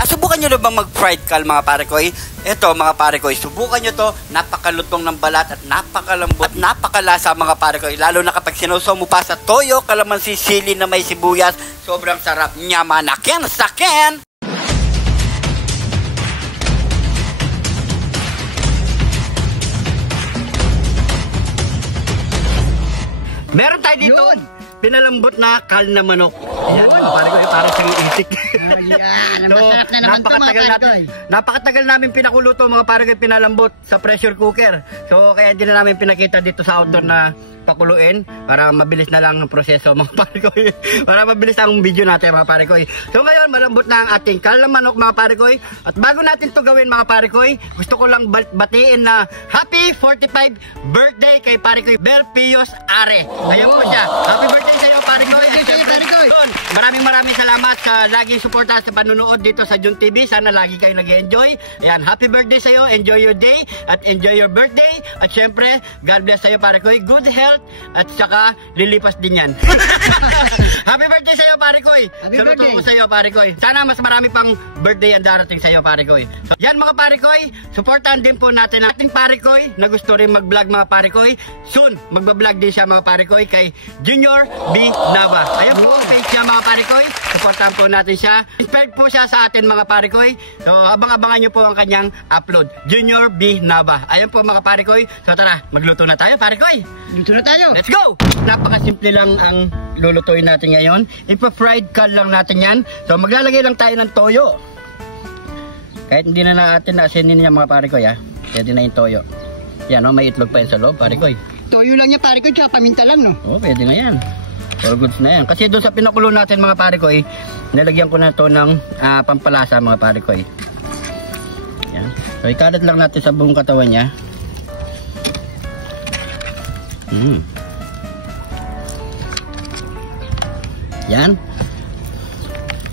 Subukan nyo na bang mag-fried cal mga pare ko? Ito mga pare ko, subukan nyo to. Napakalutong ng balat at napakalambot at napakalasa mga pare ko. Lalo na kapag sinusaw mo pa sa toyo, kalamansi, sili na may sibuyas. Sobrang sarap niya, manakin sakin. Meron tayo dito. Yun. Pinalambot na cal na manok. Ayan, pare ko, para siyang itik. Ayan, masarap na naman ito mga pare ko. Napakatagal namin pinakuluto mga pare ko, pinalambot sa pressure cooker. So kaya hindi na namin pinakita dito sa outdoor na pakuluin para mabilis na lang ang proseso mga pare ko. Para mabilis ang video natin mga pare ko. So ngayon, malambot na ang ating cal na manok mga pare ko. At bago natin to gawin mga pare ko, gusto ko lang batiin na happy 45 birthday kay pare ko Bel Pios Are. Ayan po siya. Happy birthday sa iyo pare ko. Maraming salamat sa laging suporta sa panunood dito sa Jun TV. Sana lagi kayo nag-enjoy. Ayan, happy birthday sa iyo. Enjoy your day at enjoy your birthday. At syempre, God bless sa iyo pare ko. Good health at saka lilipas din yan. Happy birthday sa iyo pare ko. Saludo ko sa iyo pare ko. Sana mas marami pang birthday ang darating sa iyo pare ko. So, yan mga pare ko, suportahan din po natin ang ating pare ko na gusto rin mag-vlog mga pare ko. Soon, magba-vlog din siya mga pare ko kay Junior B. Nava. Ayan po ang page niya mga pare ko. Suportahan po natin siya. Inspired po siya sa atin mga pare ko. So abang-abangan nyo po ang kanyang upload. Junior B. Nava. Ayan po mga pare ko. So tara, magluto na tayo pare ko. Luto na tayo. Let's go! Napakasimple lang ang lulutuin natin ngayon. Ipa-fried cal lang natin yan. So maglalagay lang tayo ng toyo. Kahit hindi na natin naasinin niya mga pare ko ya. Pwede na yung toyo. Yan o, may itlog pa yun sa loob pare ko. Toyo lang niya pare ko, tsaka paminta lang no? Oo, pwede na yan. All goods na yan. Kasi doon sa pinakulo natin mga pare ko nilagyan ko na to ng pampalasa mga pare ko yan. So ikalat lang natin sa buong katawan niya. Yan.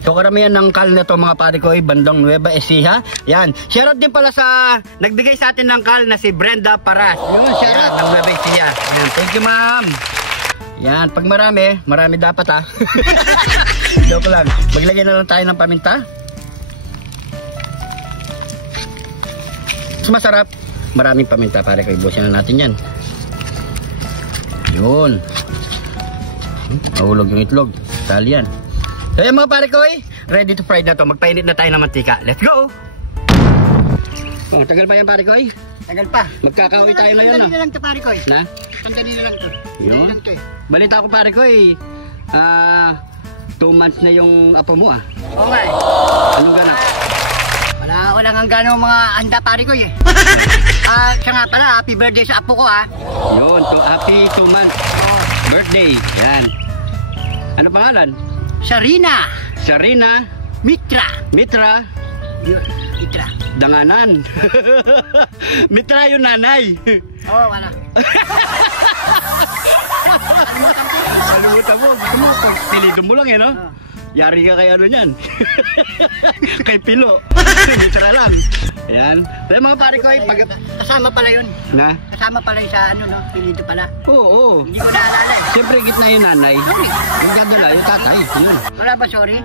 So karamihan ng cal na to mga pare ko bandang Nueva Ecija. Yan. Shoutout din pala sa nagbigay sa atin ng cal na si Brenda Paras. Yun, shoutout ng Nueva Ecija. Yan. Thank you ma'am. Yan, pag marami dapat ha. Joke lang. Maglagay na lang tayo ng paminta. Mas masarap, maraming paminta pare ko. Ibusin na natin yan. Yun. Mahulog yung itlog. Tali yan. So yan mga pare ko, ready to fry na to. Magpainit na tayo ng mantika. Let's go! Oh, tagal pa yan pare ko. Tagal pa. Magkakauwi tayo ngayon no? Sandali na lang to pare ko. Na? Sandali na lang to. Yun. Balita ko pare ko 2 months na yung apo mo ah. Oo nga Anong ganap? Wala nga gano'ng mga handa pare ko siya nga pala, happy birthday sa apo ko Yun, happy 2 months birthday. Yan. Ano pangalan? Sarina Mitra Mitra. Danganan. Mitra yung nanay. Oo, wala. Kalimutan mo. Pilido mo lang no? Yari ka kay ano niyan. Kay Pilo. Mitra lang. Ayan. Pero mga pare ko kasama pala yun. Na? Kasama pala yung sa no? Pilido pala. Oo. Hindi ko naalala Siyempre gitna yung nanay. Yung gagala yung tatay. Yun. Wala ba sorry?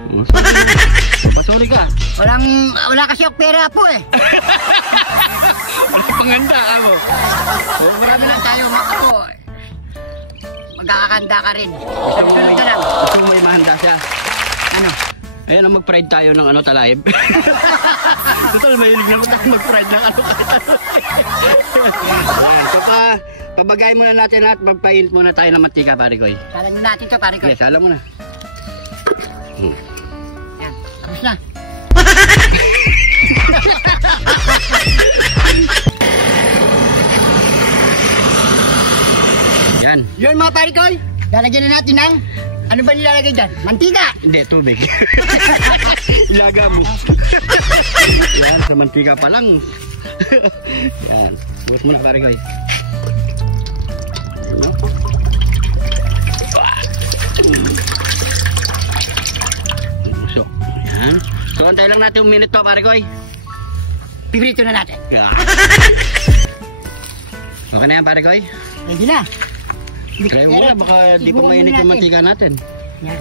Pasori ka. Wala kasi ako pera po Wala panganda mo. Marami lang tayo ako. Magkakakanda ka rin. Sunod ka lang. Gusto mo may mahanda siya. Ano? Ayun ang mag-fried tayo ng talayib. Total mahilig naman tayo mag-fried ng Ayan, so pabagay muna natin at magpainit muna tayo ng mantika pare ko. Salang natin to pare ko. Yes, alam mo na. Yan, tapos na. Yan. Yun mga pare ko, lalagyan na natin ng ano ba nilalagay dyan? Mantika! Hindi, tubig. Ilaga mo. Yan, sa mantika pa lang. Yan. Bukas muna pare ko. So, yan. So, antay lang natin 1 minute to pare ko. Piprito na natin. Okay na yan pare ko. Ready na. Try mo na, baka di pa mainit yung mantika natin. Yan.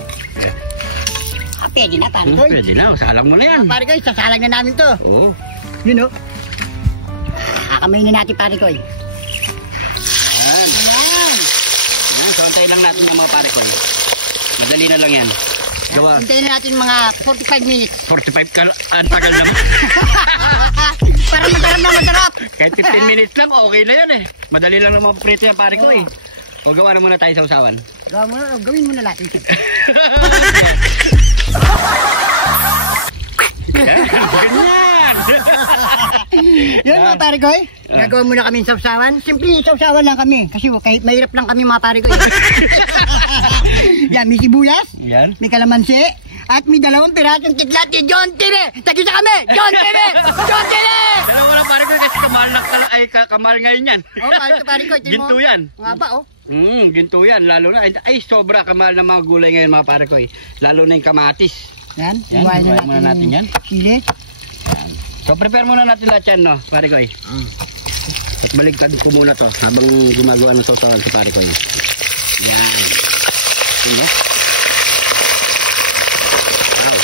pwede na, pare ko. Pwede na, salang mo na yan. Pare ko, sasalang na namin to. Oo. Yun o. Kakamayin na natin, pare ko. Yan. Ayan. Yan, so antayin lang natin ng mga pare ko. Madali na lang yan. Gawa. Hintayin na natin mga 45 minutes. 45 ka, ang tagal naman. Para masarap na masarap. Kahit 15 minutes lang, okay na yan eh. Madali lang naman prito yan pare ko eh. O gawa na muna tayo sa usawan. Gawin mo na natin. Yan, ganyan. Yun mga pare ko, gagawin muna kami sa usawan. Simple sausawan lang kami. Kasi kahit mahirap lang kami mga pare ko. Yan, may sibuyas, Yan. may kalamansi, at may 2 pirasong kidlat ni John TV. Tagisa kami! John TV! John TV! Alam mo na pare ko kasi kamahal na kamahal ngayon yan. Mahal to pare ko. Ginto yan. Nga ba Ginto yan. Lalo na, ay sobra kamahal ng mga gulay ngayon mga pare ko eh. Lalo na yung kamatis. Yan, Yan, iwain iwain muna natin yan. Sili. So prepare muna natin lahat yan no, pare ko eh. At baligtad ko muna to habang gumagawa ng sausawan sa pare ko eh. Yan. Yun no? Wow.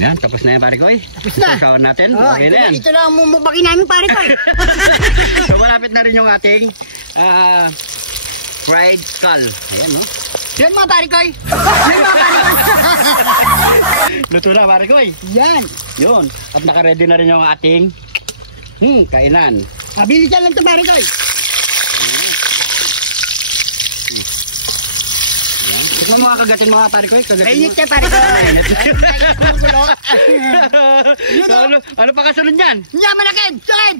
Yan, tapos na yan pare ko eh. Tapos na. Sausawan natin. Oh, Okay na yan. ito lang ang mumubaki namin pare ko. So malapit na rin yung ating fried skull. Ayan no. Yan mga pare ko. Yan mga pare ko. Luto na pare ko eh. Yan. Yun. At naka-ready na rin yung ating kainan. Bilisan lang to pare ko. Tikman mo nga kagatin mga pare ko eh. Mainit ka pare ko. So, ano pa kasunod yan? Yaman na Ken! Sakin!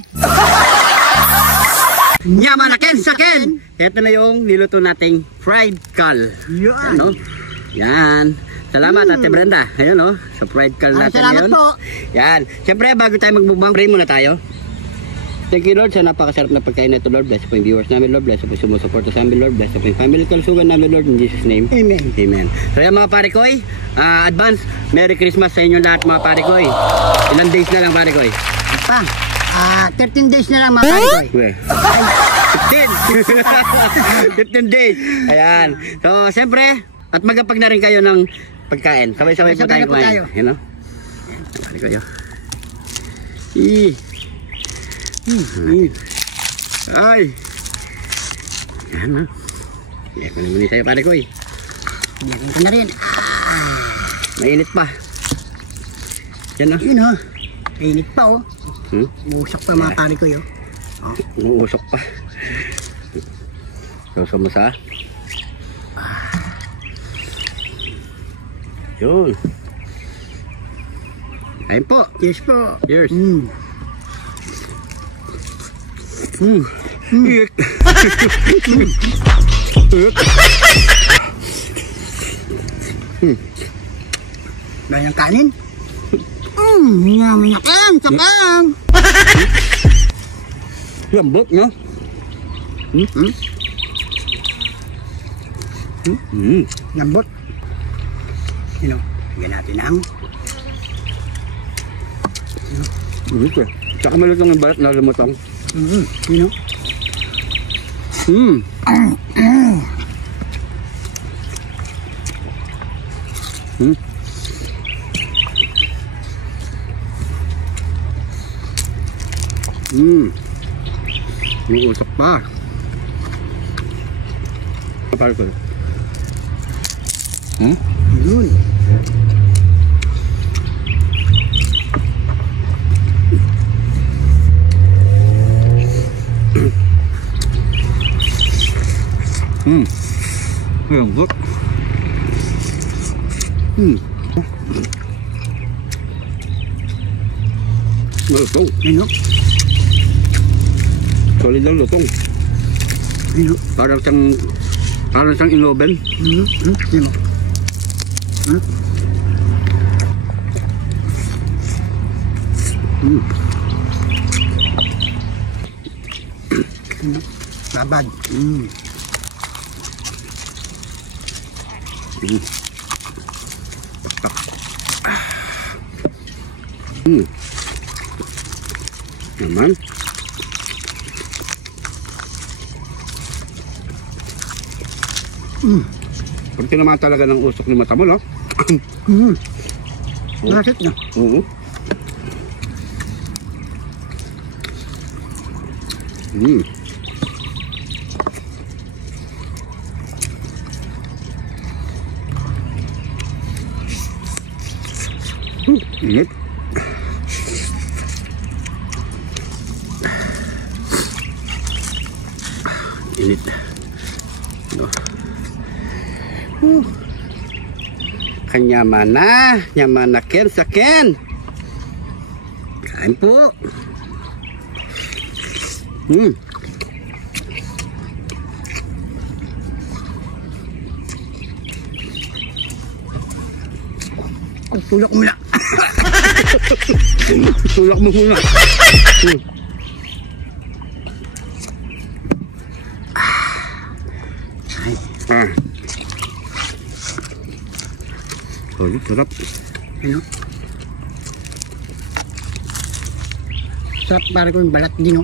Yaman na Ken! Sakin! Ito na yung niluto nating fried skull. Yan. Ano? Yan. Salamat Ate Brenda. Ayun no. Sa fried skull natin Salamat yun. po. Yan. Siyempre bago tayo magbubang, pray muna tayo. Thank you Lord sa napakasarap na pagkain na ito Lord. Bless po yung viewers namin Lord. Bless po yung sumusuporta sa amin Lord. Bless po yung family kalusugan namin Lord. In Jesus name. Amen. Amen. So yan mga pare koy, advance Merry Christmas sa inyo lahat mga pare koy. Ilang days na lang pare koy? Pa, 13 days na lang mga pare ko. Uwe. 15 days. Ayan. So siyempre, at magapag na rin kayo ng pagkain. Sabay-sabay po tayo kumain. You know? Pare koy. Ay. Yan na. Yan naman tayo pare koy. Yan ko na rin. Mainit pa. Yan na. Yun o. Mainit pa o. Uusok pa mga pare ko yun. Uusok pa. So mo sa. Yun. Ayun po. Cheers po. Cheers. Bayang kanin? Sakang! Sakang! Lambot no? Lambot. Yun o. Bigyan natin ang Tsaka malutong yung balat na lumutong. yun o. May usap pa. Kapal ko. Yun. Lambot. Lutong. Yun o. Solid lang lutong. Yun o. Parang siyang iloben. Yun o. Babad. Naman. Pag tinamaan talaga ng usok ni mata mo, no? Masakit na. Oo. Init. Init. No. Kanyaman na Ken sa Ken. Kain po. Tulak mo na. Tulak mo muna. Sarap. Sarap pare ko yung balat din, no?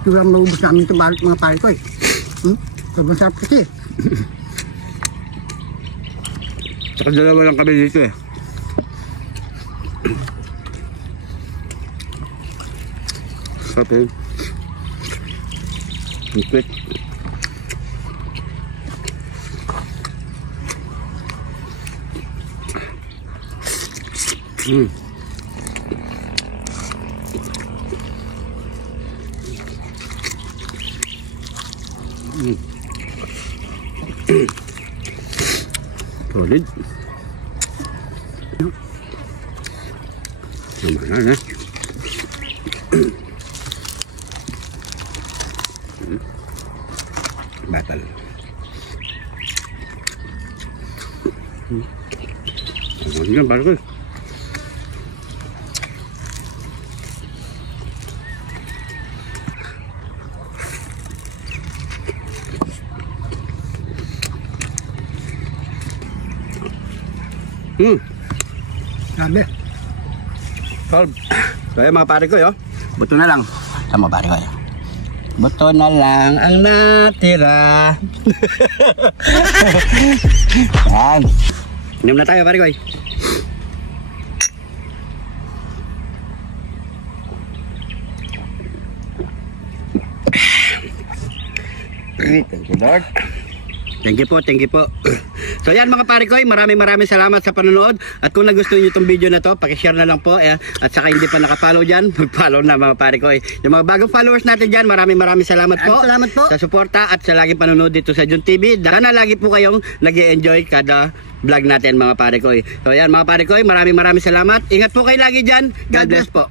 Sigurang maubos namin ito balat mga pare ko eh. Sobrang sarap kasi. Saka dalawa lang kami dito eh. Sarap eh. Sipit. Solid. Lumayan na. Batal. Yan, bago. Grabe. Solve. So yung mga pare ko yo, buto na lang. Sa mga pare ko yo. Buto na lang ang natira. Yan. Inom na tayo pare ko. Thank you Lord. Thank you po. So yan mga pare ko, maraming salamat sa panonood. At kung nagustuhan nyo itong video na to, pakishare na lang po. At saka hindi pa nakafollow dyan, mag-follow na mga pare ko. Yung mga bagong followers natin dyan, maraming salamat po. Salamat po. Sa suporta at sa laging panonood dito sa Jun TV. Sana lagi po kayong nag-e-enjoy kada vlog natin mga pare ko. So yan mga pare ko, maraming salamat. Ingat po kayo lagi dyan. God bless po.